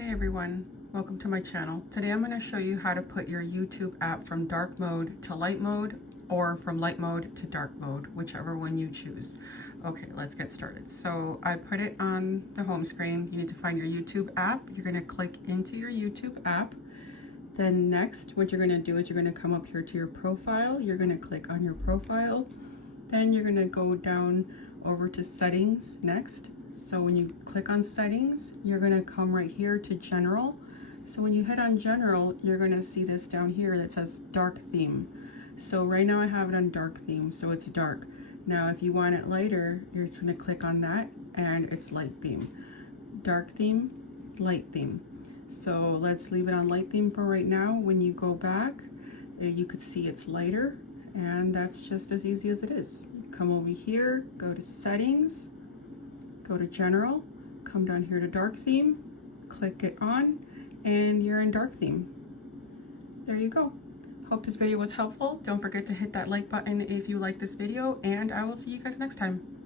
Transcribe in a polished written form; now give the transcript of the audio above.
Hey everyone, welcome to my channel. Today I'm going to show you how to put your YouTube app from dark mode to light mode, or from light mode to dark mode, whichever one you choose. Okay, let's get started. So I put it on the home screen. You need to find your YouTube app. You're going to click into your YouTube app. Then next, what you're going to do is you're going to come up here to your profile. You're going to click on your profile. Then you're going to go down over to settings next. So when you click on settings, you're going to come right here to general. So when you hit on general, you're going to see this down here that says dark theme. So right now I have it on dark theme, so it's dark. Now if you want it lighter, you're just going to click on that and it's light theme. Dark theme, light theme. So let's leave it on light theme for right now. When you go back, you could see it's lighter, and that's just as easy as it is. Come over here, go to settings, go to general, come down here to dark theme, click it on, and you're in dark theme. There you go. Hope this video was helpful. Don't forget to hit that like button if you like this video, and I will see you guys next time.